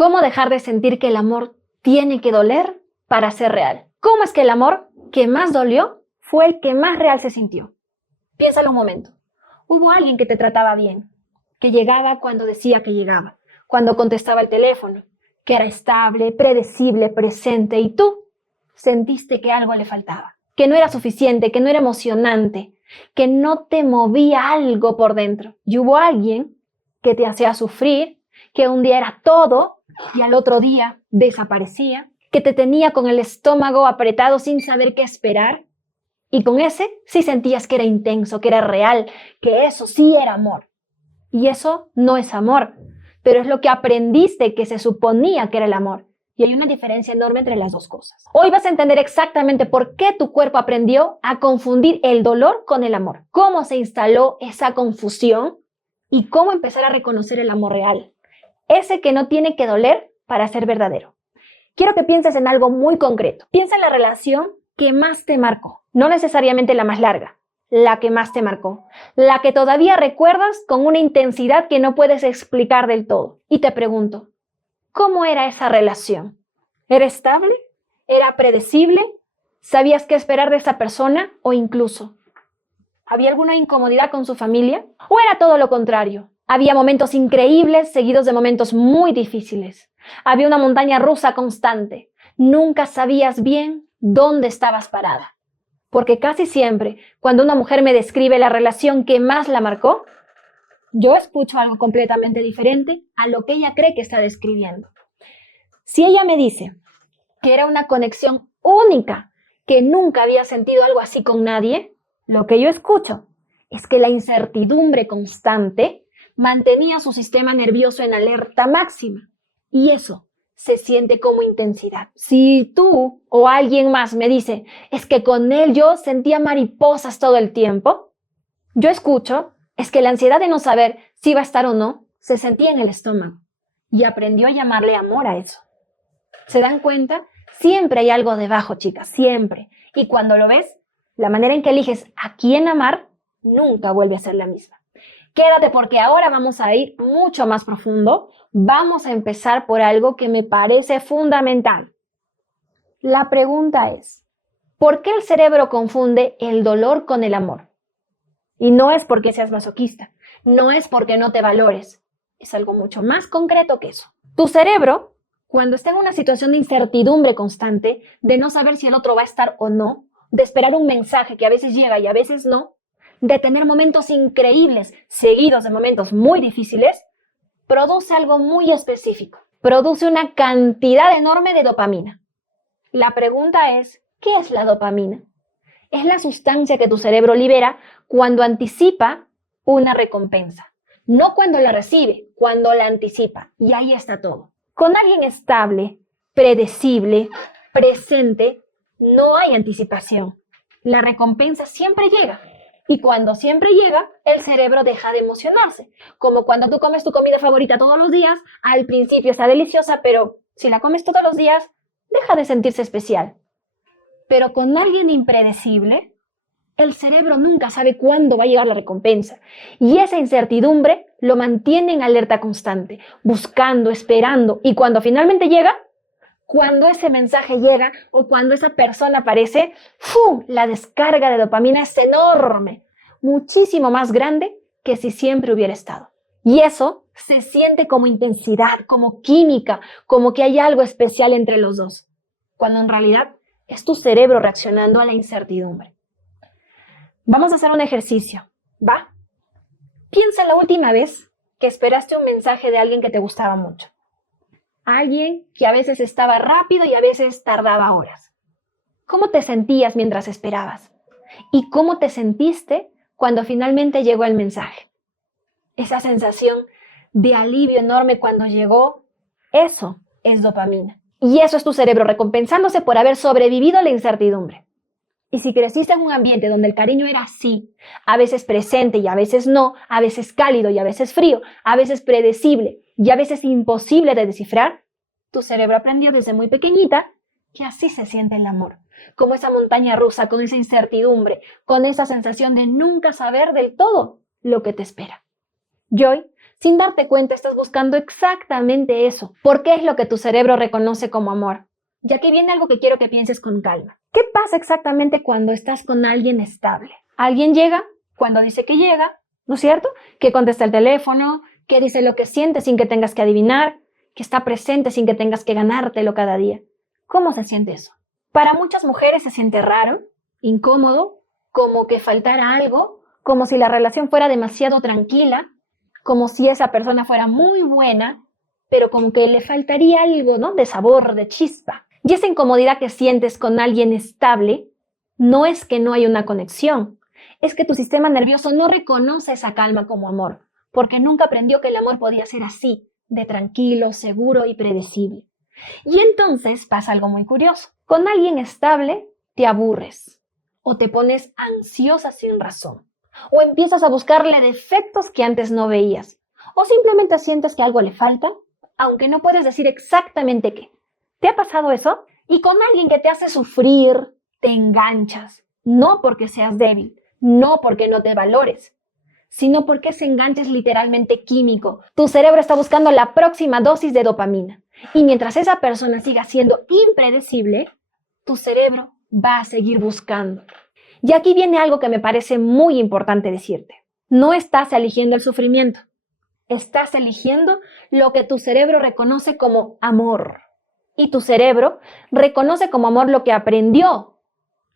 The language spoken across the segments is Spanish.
¿Cómo dejar de sentir que el amor tiene que doler para ser real? ¿Cómo es que el amor que más dolió fue el que más real se sintió? Piénsalo un momento. Hubo alguien que te trataba bien, que llegaba cuando decía que llegaba, cuando contestaba el teléfono, que era estable, predecible, presente, y tú sentiste que algo le faltaba, que no era suficiente, que no era emocionante, que no te movía algo por dentro. Y hubo alguien que te hacía sufrir, que un día era todo y al otro día desaparecía, que te tenía con el estómago apretado sin saber qué esperar. Y con ese sí sentías que era intenso, que era real, que eso sí era amor. Y eso no es amor, pero es lo que aprendiste que se suponía que era el amor. Y hay una diferencia enorme entre las dos cosas. Hoy vas a entender exactamente por qué tu cuerpo aprendió a confundir el dolor con el amor, cómo se instaló esa confusión y cómo empezar a reconocer el amor real, ese que no tiene que doler para ser verdadero. Quiero que pienses en algo muy concreto. Piensa en la relación que más te marcó, no necesariamente la más larga, la que más te marcó, la que todavía recuerdas con una intensidad que no puedes explicar del todo. Y te pregunto, ¿cómo era esa relación? ¿Era estable? ¿Era predecible? ¿Sabías qué esperar de esa persona? ¿O incluso había alguna incomodidad con su familia? ¿O era todo lo contrario? Había momentos increíbles seguidos de momentos muy difíciles. Había una montaña rusa constante. Nunca sabías bien dónde estabas parada. Porque casi siempre, cuando una mujer me describe la relación que más la marcó, yo escucho algo completamente diferente a lo que ella cree que está describiendo. Si ella me dice que era una conexión única, que nunca había sentido algo así con nadie, lo que yo escucho es que la incertidumbre constante mantenía su sistema nervioso en alerta máxima. Y eso se siente como intensidad. Si tú o alguien más me dice, es que con él yo sentía mariposas todo el tiempo, yo escucho, es que la ansiedad de no saber si iba a estar o no, se sentía en el estómago. Y aprendió a llamarle amor a eso. ¿Se dan cuenta? Siempre hay algo debajo, chicas, siempre. Y cuando lo ves, la manera en que eliges a quién amar nunca vuelve a ser la misma. Quédate porque ahora vamos a ir mucho más profundo. Vamos a empezar por algo que me parece fundamental. La pregunta es, ¿por qué el cerebro confunde el dolor con el amor? Y no es porque seas masoquista, no es porque no te valores, es algo mucho más concreto que eso. Tu cerebro, cuando está en una situación de incertidumbre constante, de no saber si el otro va a estar o no, de esperar un mensaje que a veces llega y a veces no, de tener momentos increíbles seguidos de momentos muy difíciles, produce algo muy específico. Produce una cantidad enorme de dopamina. La pregunta es, ¿qué es la dopamina? Es la sustancia que tu cerebro libera cuando anticipa una recompensa. No cuando la recibe, cuando la anticipa. Y ahí está todo. Con alguien estable, predecible, presente, no hay anticipación. La recompensa siempre llega. Y cuando siempre llega, el cerebro deja de emocionarse. Como cuando tú comes tu comida favorita todos los días, al principio está deliciosa, pero si la comes todos los días, deja de sentirse especial. Pero con alguien impredecible, el cerebro nunca sabe cuándo va a llegar la recompensa. Y esa incertidumbre lo mantiene en alerta constante, buscando, esperando. Y cuando finalmente llega, cuando ese mensaje llega o cuando esa persona aparece, ¡fum!, la descarga de dopamina es enorme, muchísimo más grande que si siempre hubiera estado. Y eso se siente como intensidad, como química, como que hay algo especial entre los dos, cuando en realidad es tu cerebro reaccionando a la incertidumbre. Vamos a hacer un ejercicio, ¿va? Piensa en la última vez que esperaste un mensaje de alguien que te gustaba mucho. Alguien que a veces estaba rápido y a veces tardaba horas. ¿Cómo te sentías mientras esperabas? ¿Y cómo te sentiste cuando finalmente llegó el mensaje? Esa sensación de alivio enorme cuando llegó, eso es dopamina. Y eso es tu cerebro recompensándose por haber sobrevivido a la incertidumbre. Y si creciste en un ambiente donde el cariño era así, a veces presente y a veces no, a veces cálido y a veces frío, a veces predecible y a veces imposible de descifrar, tu cerebro aprendió desde muy pequeñita que así se siente el amor, como esa montaña rusa, con esa incertidumbre, con esa sensación de nunca saber del todo lo que te espera. Y hoy Sin darte cuenta, estás buscando exactamente eso, porque es lo que tu cerebro reconoce como amor. Ya que viene algo que quiero que pienses con calma. ¿Qué pasa exactamente cuando estás con alguien estable? Alguien llega cuando dice que llega, ¿no es cierto? Que contesta el teléfono, que dice lo que siente sin que tengas que adivinar, que está presente sin que tengas que ganártelo cada día. ¿Cómo se siente eso? Para muchas mujeres se siente raro, incómodo, como que faltara algo, como si la relación fuera demasiado tranquila, como si esa persona fuera muy buena, pero como que le faltaría algo, ¿no? De sabor, de chispa. Y esa incomodidad que sientes con alguien estable no es que no hay una conexión, es que tu sistema nervioso no reconoce esa calma como amor, porque nunca aprendió que el amor podía ser así, de tranquilo, seguro y predecible. Y entonces pasa algo muy curioso. Con alguien estable te aburres o te pones ansiosa sin razón o empiezas a buscarle defectos que antes no veías o simplemente sientes que algo le falta, aunque no puedes decir exactamente qué. ¿Te ha pasado eso? Y con alguien que te hace sufrir, te enganchas, no porque seas débil, no porque no te valores, sino porque ese enganche es literalmente químico. Tu cerebro está buscando la próxima dosis de dopamina. Y mientras esa persona siga siendo impredecible, tu cerebro va a seguir buscando. Y aquí viene algo que me parece muy importante decirte. No estás eligiendo el sufrimiento. Estás eligiendo lo que tu cerebro reconoce como amor. Y tu cerebro reconoce como amor lo que aprendió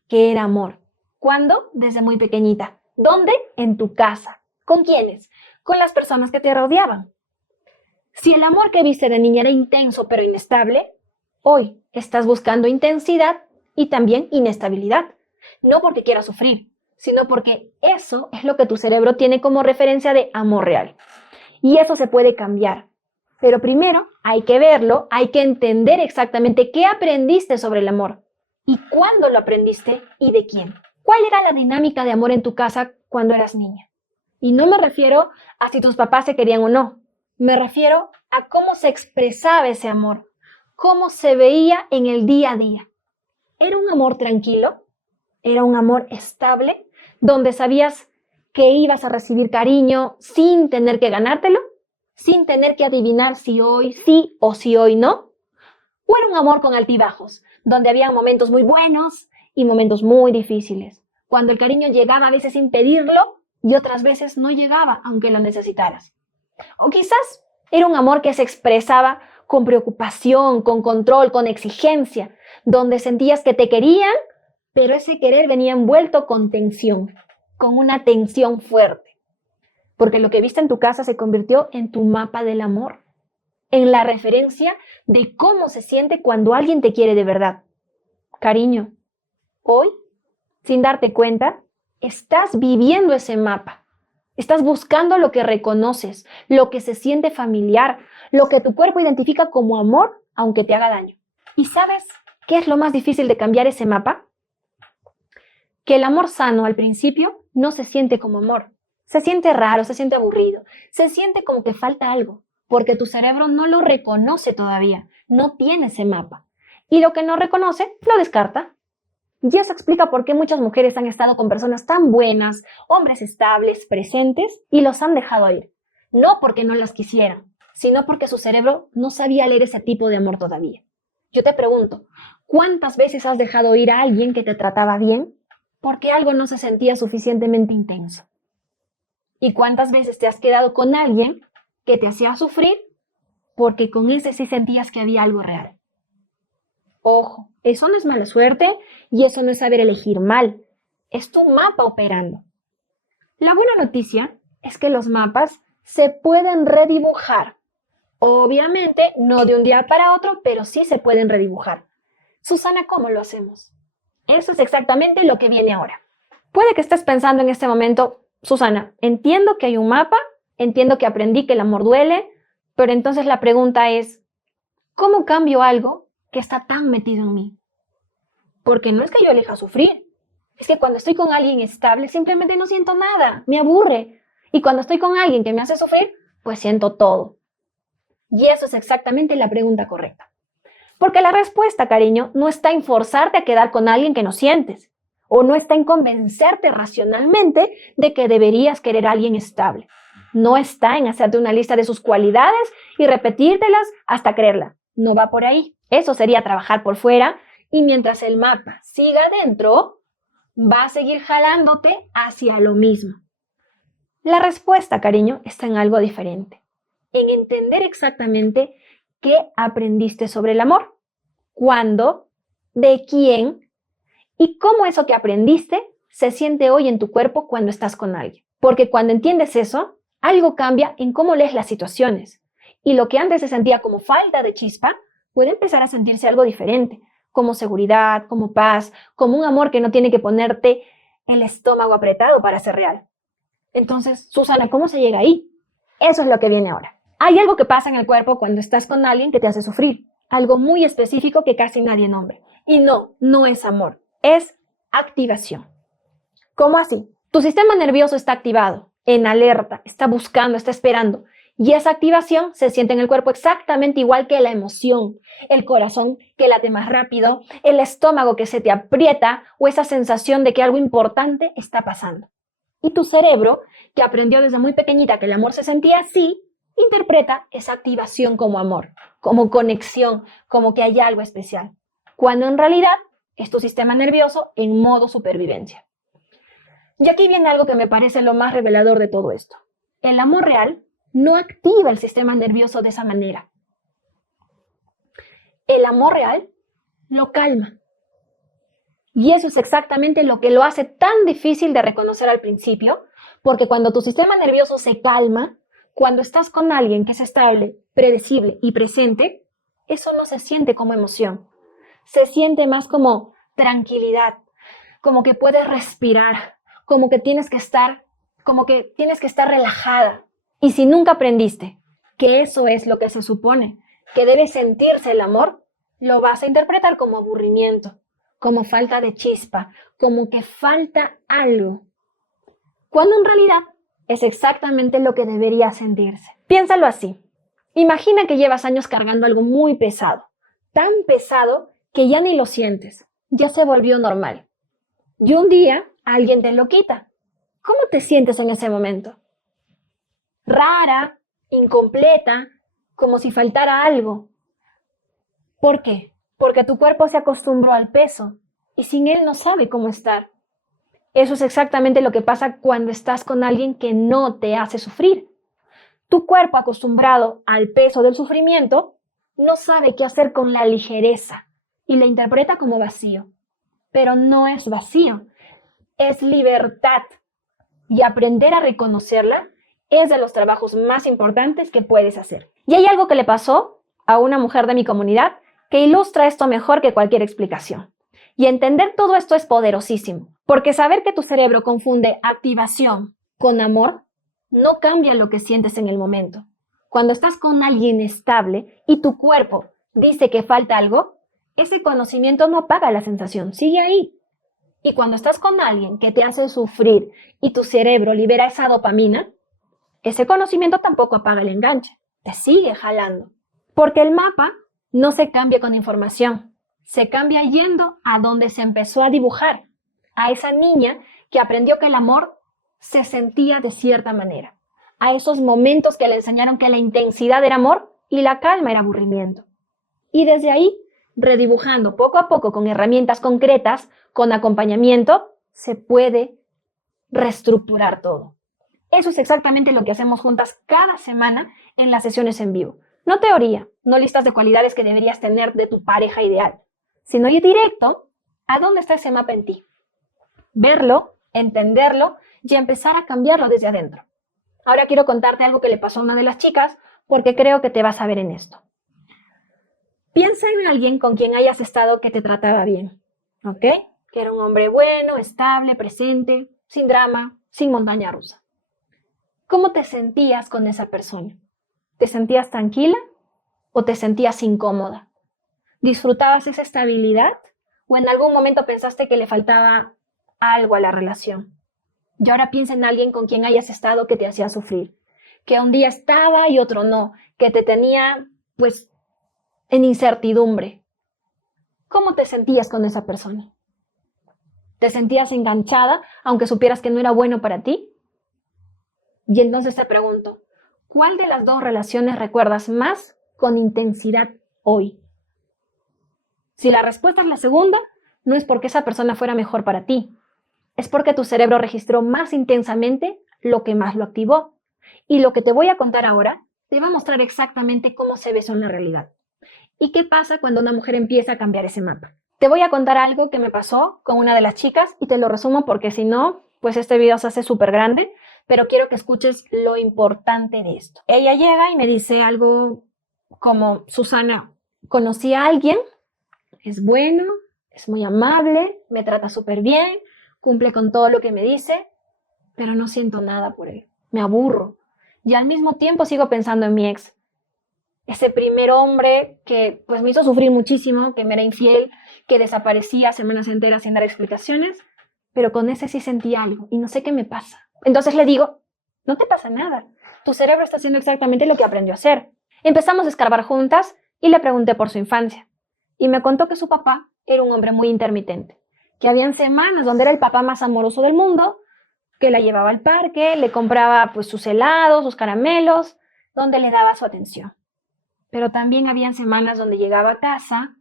que era amor. ¿Cuándo? Desde muy pequeñita. ¿Dónde? En tu casa. ¿Con quiénes? Con las personas que te rodeaban. Si el amor que viste de niña era intenso pero inestable, hoy estás buscando intensidad y también inestabilidad. No porque quieras sufrir, sino porque eso es lo que tu cerebro tiene como referencia de amor real. Y eso se puede cambiar. Pero primero hay que verlo, hay que entender exactamente qué aprendiste sobre el amor y cuándo lo aprendiste y de quién. ¿Cuál era la dinámica de amor en tu casa cuando eras niña? Y no me refiero a si tus papás se querían o no. Me refiero a cómo se expresaba ese amor, cómo se veía en el día a día. ¿Era un amor tranquilo? ¿Era un amor estable? ¿Donde sabías que ibas a recibir cariño sin tener que ganártelo? ¿Sin tener que adivinar si hoy sí o si hoy no? ¿O era un amor con altibajos, donde había momentos muy buenos y momentos muy difíciles, cuando el cariño llegaba a veces sin pedirlo y otras veces no llegaba aunque lo necesitaras? O quizás era un amor que se expresaba con preocupación, con control, con exigencia, donde sentías que te querían, pero ese querer venía envuelto con tensión, con una tensión fuerte. Porque lo que viste en tu casa se convirtió en tu mapa del amor, en la referencia de cómo se siente cuando alguien te quiere de verdad. Cariño, hoy, sin darte cuenta, estás viviendo ese mapa. Estás buscando lo que reconoces, lo que se siente familiar, lo que tu cuerpo identifica como amor, aunque te haga daño. ¿Y sabes qué es lo más difícil de cambiar ese mapa? Que el amor sano al principio no se siente como amor. Se siente raro, se siente aburrido, se siente como que falta algo, porque tu cerebro no lo reconoce todavía, no tiene ese mapa. Y lo que no reconoce, lo descarta. Y eso explica por qué muchas mujeres han estado con personas tan buenas, hombres estables, presentes, y los han dejado ir. No porque no las quisieran, sino porque su cerebro no sabía leer ese tipo de amor todavía. Yo te pregunto, ¿cuántas veces has dejado ir a alguien que te trataba bien porque algo no se sentía suficientemente intenso? ¿Y cuántas veces te has quedado con alguien que te hacía sufrir porque con ese sí sentías que había algo real? Ojo, eso no es mala suerte y eso no es saber elegir mal. Es tu mapa operando. La buena noticia es que los mapas se pueden redibujar. Obviamente, no de un día para otro, pero sí se pueden redibujar. Susana, ¿cómo lo hacemos? Eso es exactamente lo que viene ahora. Puede que estés pensando en este momento, Susana, entiendo que hay un mapa, entiendo que aprendí que el amor duele, pero entonces la pregunta es, ¿cómo cambio algo que está tan metido en mí? Porque no es que yo elija sufrir, es que cuando estoy con alguien estable simplemente no siento nada, me aburre. Y cuando estoy con alguien que me hace sufrir, pues siento todo. Y eso es exactamente la pregunta correcta. Porque la respuesta, cariño, no está en forzarte a quedar con alguien que no sientes, o no está en convencerte racionalmente de que deberías querer a alguien estable. no está en hacerte una lista de sus cualidades y repetírtelas hasta creerla. No va por ahí. Eso sería trabajar por fuera y mientras el mapa siga dentro, va a seguir jalándote hacia lo mismo. La respuesta, cariño, está en algo diferente. En entender exactamente qué aprendiste sobre el amor, cuándo, de quién y cómo eso que aprendiste se siente hoy en tu cuerpo cuando estás con alguien. Porque cuando entiendes eso, algo cambia en cómo lees las situaciones. Y lo que antes se sentía como falta de chispa, puede empezar a sentirse algo diferente, como seguridad, como paz, como un amor que no tiene que ponerte el estómago apretado para ser real. Entonces, Susana, ¿cómo se llega ahí? Eso es lo que viene ahora. Hay algo que pasa en el cuerpo cuando estás con alguien que te hace sufrir, algo muy específico que casi nadie nombra. Y no es amor, es activación. ¿Cómo así? Tu sistema nervioso está activado, en alerta, está buscando, está esperando. Y esa activación se siente en el cuerpo exactamente igual que la emoción, el corazón que late más rápido, el estómago que se te aprieta o esa sensación de que algo importante está pasando. Y tu cerebro, que aprendió desde muy pequeñita que el amor se sentía así, interpreta esa activación como amor, como conexión, como que hay algo especial, cuando en realidad es tu sistema nervioso en modo supervivencia. Y aquí viene algo que me parece lo más revelador de todo esto. El amor real no activa el sistema nervioso de esa manera. El amor real lo calma. Y eso es exactamente lo que lo hace tan difícil de reconocer al principio, porque cuando tu sistema nervioso se calma, cuando estás con alguien que es estable, predecible y presente, eso no se siente como emoción. Se siente más como tranquilidad, como que puedes respirar, como que tienes que estar relajada. Y si nunca aprendiste que eso es lo que se supone que debe sentirse el amor, lo vas a interpretar como aburrimiento, como falta de chispa, como que falta algo, cuando en realidad es exactamente lo que debería sentirse. Piénsalo así. Imagina que llevas años cargando algo muy pesado, tan pesado que ya ni lo sientes, ya se volvió normal. Y un día alguien te lo quita. ¿Cómo te sientes en ese momento? Rara, incompleta, como si faltara algo. ¿Por qué? Porque tu cuerpo se acostumbró al peso y sin él no sabe cómo estar. Eso es exactamente lo que pasa cuando estás con alguien que no te hace sufrir. Tu cuerpo acostumbrado al peso del sufrimiento no sabe qué hacer con la ligereza y la interpreta como vacío. Pero no es vacío, es libertad. Y aprender a reconocerla es de los trabajos más importantes que puedes hacer. Y hay algo que le pasó a una mujer de mi comunidad que ilustra esto mejor que cualquier explicación. Y entender todo esto es poderosísimo, porque saber que tu cerebro confunde activación con amor no cambia lo que sientes en el momento. Cuando estás con alguien estable y tu cuerpo dice que falta algo, ese conocimiento no apaga la sensación, sigue ahí. Y cuando estás con alguien que te hace sufrir y tu cerebro libera esa dopamina, ese conocimiento tampoco apaga el enganche, te sigue jalando. Porque el mapa no se cambia con información, se cambia yendo a donde se empezó a dibujar, a esa niña que aprendió que el amor se sentía de cierta manera, a esos momentos que le enseñaron que la intensidad era amor y la calma era aburrimiento. Y desde ahí, redibujando poco a poco con herramientas concretas, con acompañamiento, se puede reestructurar todo. Eso es exactamente lo que hacemos juntas cada semana en las sesiones en vivo. No teoría, no listas de cualidades que deberías tener de tu pareja ideal, sino ir directo a dónde está ese mapa en ti. Verlo, entenderlo y empezar a cambiarlo desde adentro. Ahora quiero contarte algo que le pasó a una de las chicas porque creo que te vas a ver en esto. Piensa en alguien con quien hayas estado que te trataba bien, ¿ok? Que era un hombre bueno, estable, presente, sin drama, sin montaña rusa. ¿Cómo te sentías con esa persona? ¿Te sentías tranquila o te sentías incómoda? ¿Disfrutabas esa estabilidad o en algún momento pensaste que le faltaba algo a la relación? Y ahora piensa en alguien con quien hayas estado que te hacía sufrir, que un día estaba y otro no, que te tenía, pues, en incertidumbre. ¿Cómo te sentías con esa persona? ¿Te sentías enganchada aunque supieras que no era bueno para ti? Y entonces te pregunto, ¿cuál de las dos relaciones recuerdas más con intensidad hoy? Si la respuesta es la segunda, no es porque esa persona fuera mejor para ti, es porque tu cerebro registró más intensamente lo que más lo activó. Y lo que te voy a contar ahora te va a mostrar exactamente cómo se ve eso en la realidad. ¿Y qué pasa cuando una mujer empieza a cambiar ese mapa? Te voy a contar algo que me pasó con una de las chicas y te lo resumo porque si no, pues este video se hace súper grande, pero quiero que escuches lo importante de esto. Ella llega y me dice algo como, Susana, conocí a alguien, es bueno, es muy amable, me trata súper bien, cumple con todo lo que me dice, pero no siento nada por él, me aburro. Y al mismo tiempo sigo pensando en mi ex, ese primer hombre que pues me hizo sufrir muchísimo, que me era infiel, que desaparecía semanas enteras sin dar explicaciones, pero con ese sí sentí algo y no sé qué me pasa. Entonces le digo, no te pasa nada, tu cerebro está haciendo exactamente lo que aprendió a hacer. Empezamos a escarbar juntas y le pregunté por su infancia y me contó que su papá era un hombre muy intermitente, que habían semanas donde era el papá más amoroso del mundo, que la llevaba al parque, le compraba pues sus helados, sus caramelos, donde le daba su atención. Pero también habían semanas donde llegaba a casa,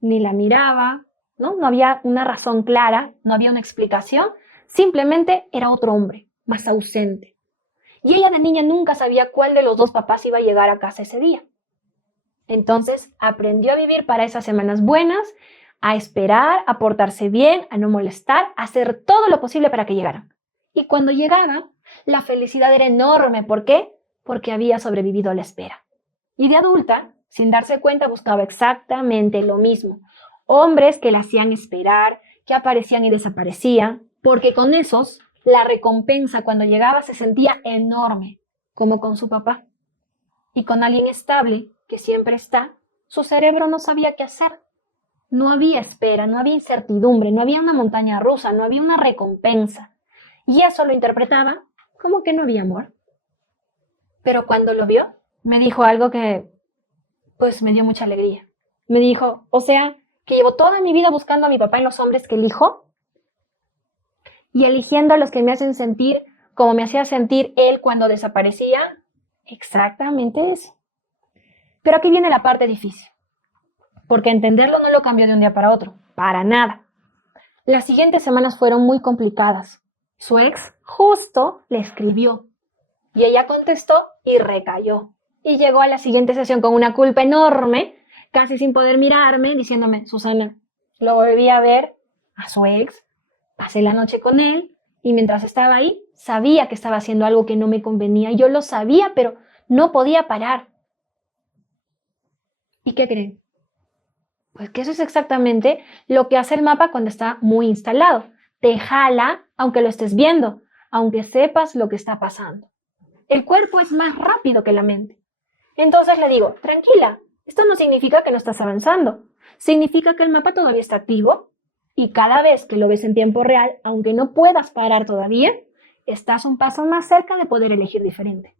ni la miraba, ¿no? No había una razón clara, no había una explicación, simplemente era otro hombre, más ausente. Y ella de niña nunca sabía cuál de los dos papás iba a llegar a casa ese día. Entonces aprendió a vivir para esas semanas buenas, a esperar, a portarse bien, a no molestar, a hacer todo lo posible para que llegaran. Y cuando llegaban, la felicidad era enorme. ¿Por qué? Porque había sobrevivido a la espera. Y de adulta, sin darse cuenta, buscaba exactamente lo mismo. Hombres que la hacían esperar, que aparecían y desaparecían, porque con esos la recompensa cuando llegaba se sentía enorme, como con su papá. Y con alguien estable, que siempre está, su cerebro no sabía qué hacer. No había espera, no había incertidumbre, no había una montaña rusa, no había una recompensa. Y eso lo interpretaba como que no había amor. Pero cuando lo vio, me dijo algo que pues me dio mucha alegría. Me dijo, o sea, que llevo toda mi vida buscando a mi papá en los hombres que elijo y eligiendo a los que me hacen sentir como me hacía sentir él cuando desaparecía. Exactamente eso. Pero aquí viene la parte difícil, porque entenderlo no lo cambió de un día para otro, para nada. Las siguientes semanas fueron muy complicadas. Su ex justo le escribió y ella contestó y recayó. Y llegó a la siguiente sesión con una culpa enorme, casi sin poder mirarme, diciéndome, Susana, lo volví a ver a su ex, pasé la noche con él y mientras estaba ahí sabía que estaba haciendo algo que no me convenía. Yo lo sabía, pero no podía parar. ¿Y qué creen? Pues que eso es exactamente lo que hace el mapa cuando está muy instalado. Te jala aunque lo estés viendo, aunque sepas lo que está pasando. El cuerpo es más rápido que la mente. Entonces le digo, tranquila, esto no significa que no estás avanzando. Significa que el mapa todavía está activo y cada vez que lo ves en tiempo real, aunque no puedas parar todavía, estás un paso más cerca de poder elegir diferente.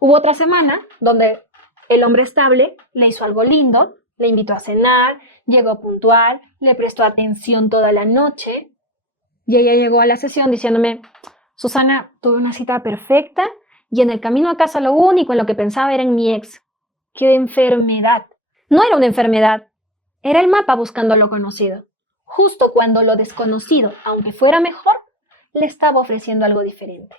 Hubo otra semana donde el hombre estable le hizo algo lindo, le invitó a cenar, llegó puntual, le prestó atención toda la noche y ella llegó a la sesión diciéndome, Susana, tuve una cita perfecta y en el camino a casa lo único en lo que pensaba era en mi ex. ¡Qué enfermedad! No era una enfermedad, era el mapa buscando lo conocido. Justo cuando lo desconocido, aunque fuera mejor, le estaba ofreciendo algo diferente.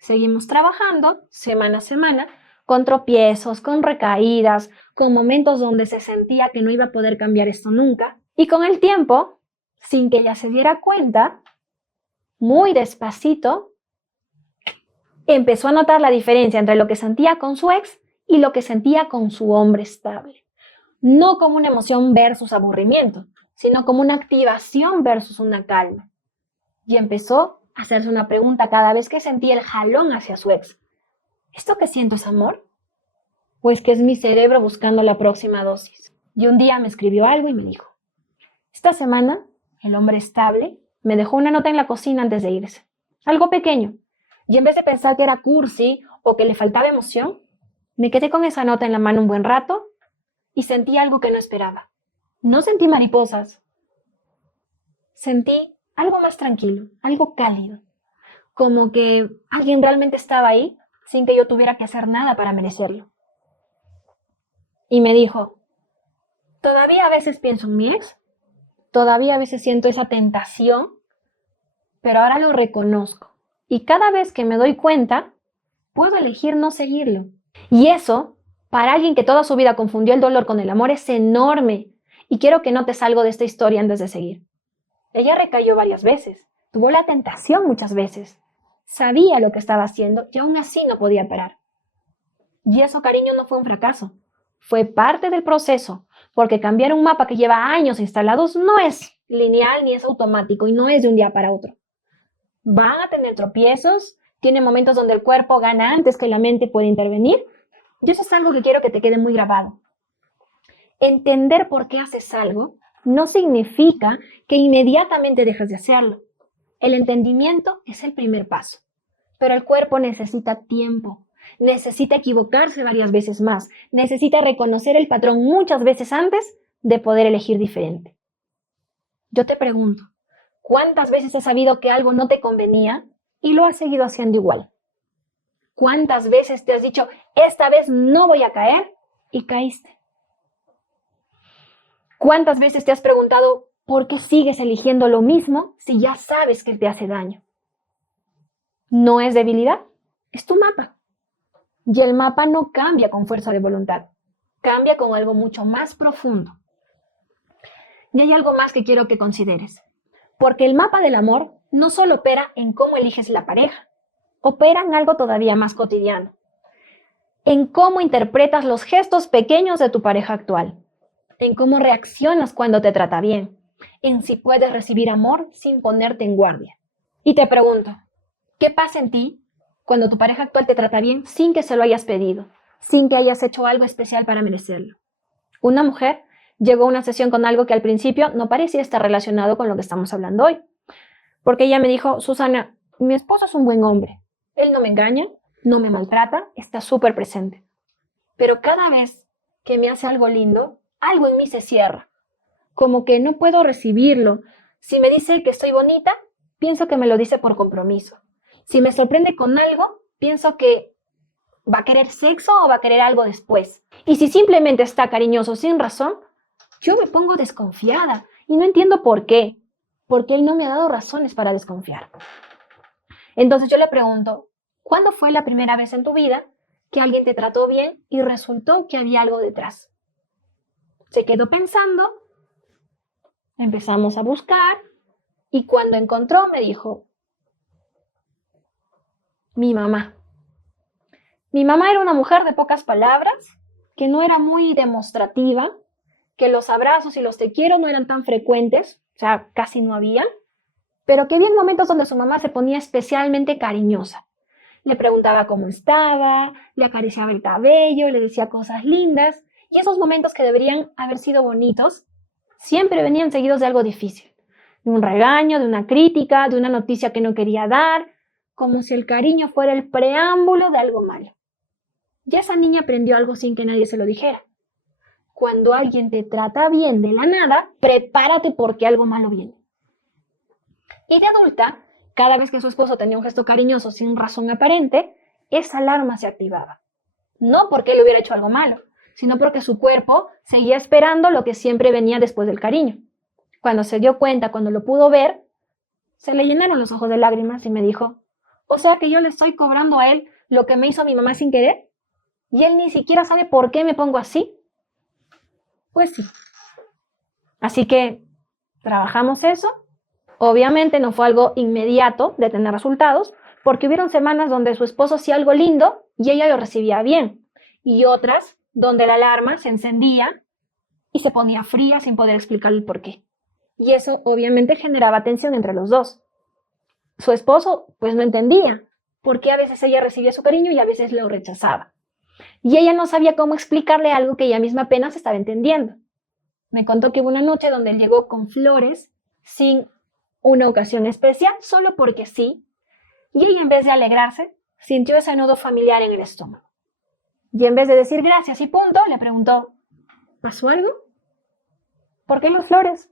Seguimos trabajando semana a semana, con tropiezos, con recaídas, con momentos donde se sentía que no iba a poder cambiar esto nunca. Y con el tiempo, sin que ella se diera cuenta, muy despacito, empezó a notar la diferencia entre lo que sentía con su ex y lo que sentía con su hombre estable. No como una emoción versus aburrimiento, sino como una activación versus una calma. Y empezó a hacerse una pregunta cada vez que sentía el jalón hacia su ex. ¿Esto que siento es amor? ¿O es que es mi cerebro buscando la próxima dosis? Y un día me escribió algo y me dijo, esta semana el hombre estable me dejó una nota en la cocina antes de irse. Algo pequeño. Y en vez de pensar que era cursi o que le faltaba emoción, me quedé con esa nota en la mano un buen rato y sentí algo que no esperaba. No sentí mariposas. Sentí algo más tranquilo, algo cálido. como que alguien realmente estaba ahí sin que yo tuviera que hacer nada para merecerlo. Y me dijo, todavía a veces pienso en mi ex, todavía a veces siento esa tentación, pero ahora lo reconozco. Y cada vez que me doy cuenta, puedo elegir no seguirlo. Y eso, para alguien que toda su vida confundió el dolor con el amor, es enorme. Y quiero que notes algo de esta historia antes de seguir. Ella recayó varias veces, tuvo la tentación muchas veces, sabía lo que estaba haciendo y aún así no podía parar. Y eso, cariño, no fue un fracaso, fue parte del proceso, porque cambiar un mapa que lleva años instalados no es lineal ni es automático y no es de un día para otro. Van a tener tropiezos, tiene momentos donde el cuerpo gana antes que la mente puede intervenir, y eso es algo que quiero que te quede muy grabado. Entender por qué haces algo no significa que inmediatamente dejas de hacerlo. El entendimiento es el primer paso, pero el cuerpo necesita tiempo, necesita equivocarse varias veces más, necesita reconocer el patrón muchas veces antes de poder elegir diferente. Yo te pregunto, ¿cuántas veces has sabido que algo no te convenía y lo has seguido haciendo igual? ¿Cuántas veces te has dicho, esta vez no voy a caer y caíste? ¿Cuántas veces te has preguntado por qué sigues eligiendo lo mismo si ya sabes que te hace daño? No es debilidad, es tu mapa. Y el mapa no cambia con fuerza de voluntad, cambia con algo mucho más profundo. Y hay algo más que quiero que consideres, porque el mapa del amor no solo opera en cómo eliges la pareja, opera en algo todavía más cotidiano, en cómo interpretas los gestos pequeños de tu pareja actual, en cómo reaccionas cuando te trata bien, en si puedes recibir amor sin ponerte en guardia. Y te pregunto, ¿qué pasa en ti cuando tu pareja actual te trata bien sin que se lo hayas pedido, sin que hayas hecho algo especial para merecerlo? Una mujer llegó a una sesión con algo que al principio no parecía estar relacionado con lo que estamos hablando hoy, porque ella me dijo, Susana, mi esposo es un buen hombre, él no me engaña, no me maltrata, está súper presente, pero cada vez que me hace algo lindo, algo en mí se cierra, como que no puedo recibirlo. Si me dice que estoy bonita, pienso que me lo dice por compromiso. Si me sorprende con algo, pienso que va a querer sexo o va a querer algo después. Y si simplemente está cariñoso sin razón, yo me pongo desconfiada y no entiendo por qué, porque él no me ha dado razones para desconfiar. Entonces yo le pregunto, ¿cuándo fue la primera vez en tu vida que alguien te trató bien y resultó que había algo detrás? Se quedó pensando, empezamos a buscar y cuando encontró me dijo, mi mamá. Mi mamá era una mujer de pocas palabras, que no era muy demostrativa, que los abrazos y los te quiero no eran tan frecuentes, o sea, casi no habían, pero que había momentos donde su mamá se ponía especialmente cariñosa. Le preguntaba cómo estaba, le acariciaba el cabello, le decía cosas lindas, y esos momentos que deberían haber sido bonitos, siempre venían seguidos de algo difícil, de un regaño, de una crítica, de una noticia que no quería dar, como si el cariño fuera el preámbulo de algo malo. Ya esa niña aprendió algo sin que nadie se lo dijera. Cuando alguien te trata bien de la nada, prepárate porque algo malo viene. Y de adulta, cada vez que su esposo tenía un gesto cariñoso sin razón aparente, esa alarma se activaba. No porque él hubiera hecho algo malo, sino porque su cuerpo seguía esperando lo que siempre venía después del cariño. Cuando se dio cuenta, cuando lo pudo ver, se le llenaron los ojos de lágrimas y me dijo, o sea que yo le estoy cobrando a él lo que me hizo mi mamá sin querer, y él ni siquiera sabe por qué me pongo así. Pues sí. Así que trabajamos eso. Obviamente no fue algo inmediato de tener resultados, porque hubieron semanas donde su esposo hacía algo lindo y ella lo recibía bien, y otras donde la alarma se encendía y se ponía fría sin poder explicar el por qué. Y eso obviamente generaba tensión entre los dos. Su esposo pues no entendía por qué a veces ella recibía su cariño y a veces lo rechazaba. Y ella no sabía cómo explicarle algo que ella misma apenas estaba entendiendo. Me contó que hubo una noche donde él llegó con flores sin una ocasión especial, solo porque sí, y ella en vez de alegrarse, sintió ese nudo familiar en el estómago. Y en vez de decir gracias y punto, le preguntó, ¿pasó algo? ¿Por qué las flores?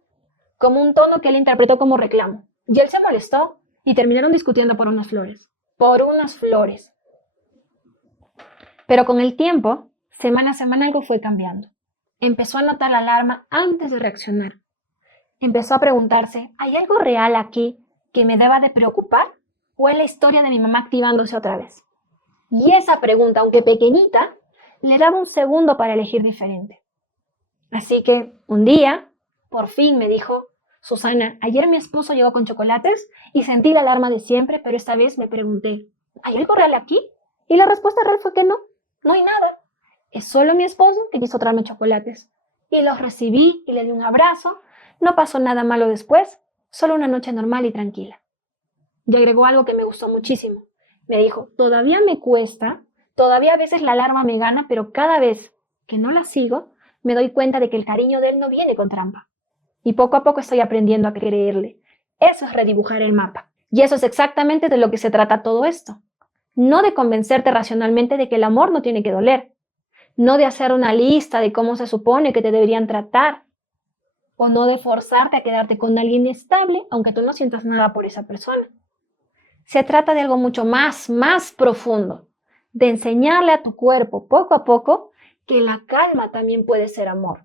Como un tono que él interpretó como reclamo. Y él se molestó y terminaron discutiendo por unas flores. Por unas flores. Pero con el tiempo, semana a semana algo fue cambiando. Empezó a notar la alarma antes de reaccionar. Empezó a preguntarse, ¿hay algo real aquí que me deba de preocupar? ¿O es la historia de mi mamá activándose otra vez? Y esa pregunta, aunque pequeñita, le daba un segundo para elegir diferente. Así que un día, por fin me dijo, Susana, ayer mi esposo llegó con chocolates y sentí la alarma de siempre, pero esta vez me pregunté, ¿hay algo real aquí? Y la respuesta real fue que no, no hay nada. Es solo mi esposo que quiso traerme chocolates. Y los recibí y le di un abrazo. No pasó nada malo después, solo una noche normal y tranquila. Y agregó algo que me gustó muchísimo. Me dijo, todavía me cuesta, todavía a veces la alarma me gana, pero cada vez que no la sigo, me doy cuenta de que el cariño de él no viene con trampa. Y poco a poco estoy aprendiendo a creerle. Eso es redibujar el mapa. Y eso es exactamente de lo que se trata todo esto. No de convencerte racionalmente de que el amor no tiene que doler. No de hacer una lista de cómo se supone que te deberían tratar. O no de forzarte a quedarte con alguien estable, aunque tú no sientas nada por esa persona. Se trata de algo mucho más profundo. De enseñarle a tu cuerpo poco a poco que la calma también puede ser amor.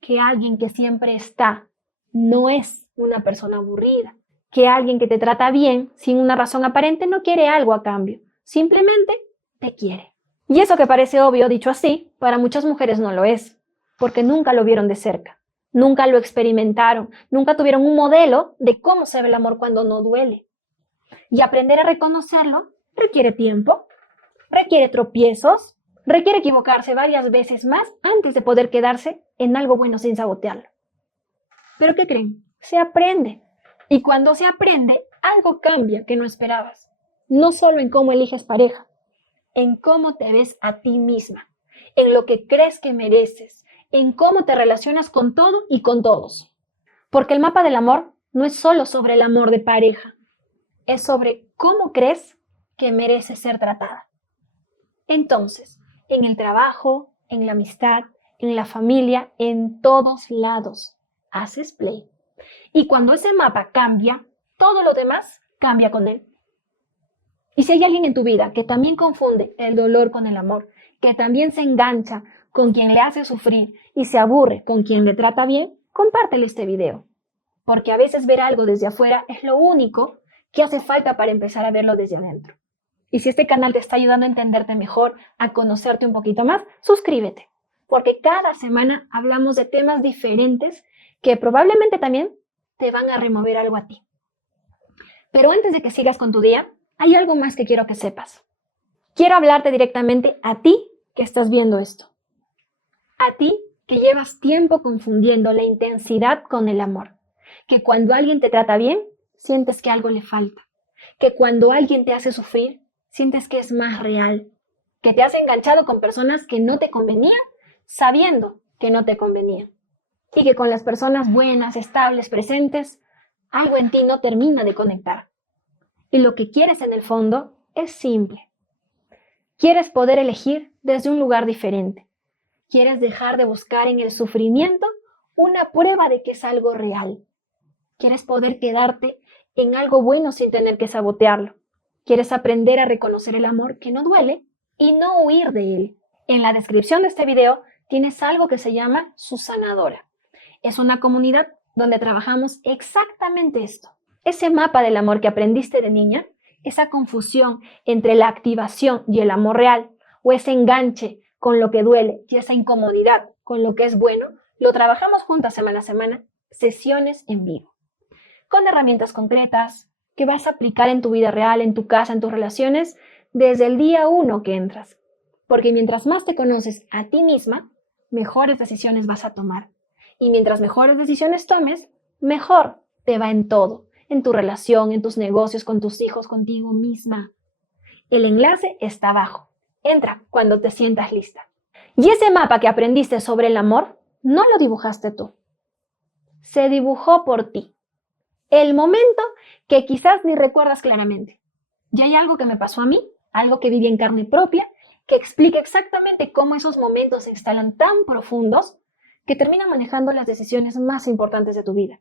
Que alguien que siempre está no es una persona aburrida. Que alguien que te trata bien sin una razón aparente no quiere algo a cambio. Simplemente te quiere. Y eso que parece obvio dicho así, para muchas mujeres no lo es, porque nunca lo vieron de cerca, nunca lo experimentaron, nunca tuvieron un modelo de cómo se ve el amor cuando no duele. Y aprender a reconocerlo requiere tiempo, requiere tropiezos, requiere equivocarse varias veces más antes de poder quedarse en algo bueno sin sabotearlo. ¿Pero qué creen? Se aprende. Y cuando se aprende, algo cambia que no esperabas. No solo en cómo eliges pareja, en cómo te ves a ti misma, en lo que crees que mereces, en cómo te relacionas con todo y con todos. Porque el mapa del amor no es solo sobre el amor de pareja, es sobre cómo crees que mereces ser tratada. Entonces, en el trabajo, en la amistad, en la familia, en todos lados, haces play. Y cuando ese mapa cambia, todo lo demás cambia con él. Y si hay alguien en tu vida que también confunde el dolor con el amor, que también se engancha con quien le hace sufrir y se aburre con quien le trata bien, compártele este video. Porque a veces ver algo desde afuera es lo único que hace falta para empezar a verlo desde adentro. Y si este canal te está ayudando a entenderte mejor, a conocerte un poquito más, suscríbete. Porque cada semana hablamos de temas diferentes que probablemente también te van a remover algo a ti. Pero antes de que sigas con tu día, hay algo más que quiero que sepas. Quiero hablarte directamente a ti que estás viendo esto. A ti que llevas tiempo confundiendo la intensidad con el amor. Que cuando alguien te trata bien, sientes que algo le falta. Que cuando alguien te hace sufrir, sientes que es más real. Que te has enganchado con personas que no te convenían, sabiendo que no te convenían. Y que con las personas buenas, estables, presentes, algo en ti no termina de conectar. Y lo que quieres en el fondo es simple. Quieres poder elegir desde un lugar diferente. Quieres dejar de buscar en el sufrimiento una prueba de que es algo real. Quieres poder quedarte en algo bueno sin tener que sabotearlo. Quieres aprender a reconocer el amor que no duele y no huir de él. En la descripción de este video tienes algo que se llama Susanadora. Es una comunidad donde trabajamos exactamente esto. Ese mapa del amor que aprendiste de niña, esa confusión entre la activación y el amor real, o ese enganche con lo que duele y esa incomodidad con lo que es bueno, lo trabajamos juntas semana a semana, sesiones en vivo, con herramientas concretas que vas a aplicar en tu vida real, en tu casa, en tus relaciones, desde el día 1 que entras. Porque mientras más te conoces a ti misma, mejores decisiones vas a tomar. Y mientras mejores decisiones tomes, mejor te va en todo. En tu relación, en tus negocios, con tus hijos, contigo misma. El enlace está abajo. Entra cuando te sientas lista. Y ese mapa que aprendiste sobre el amor, no lo dibujaste tú. Se dibujó por ti. El momento que quizás ni recuerdas claramente. Y hay algo que me pasó a mí, algo que viví en carne propia, que explica exactamente cómo esos momentos se instalan tan profundos que terminan manejando las decisiones más importantes de tu vida.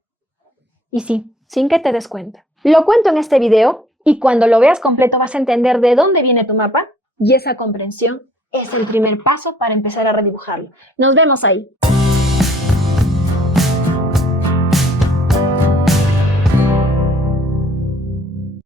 Y sí, sin que te des cuenta. Lo cuento en este video y cuando lo veas completo vas a entender de dónde viene tu mapa y esa comprensión es el primer paso para empezar a redibujarlo. Nos vemos ahí.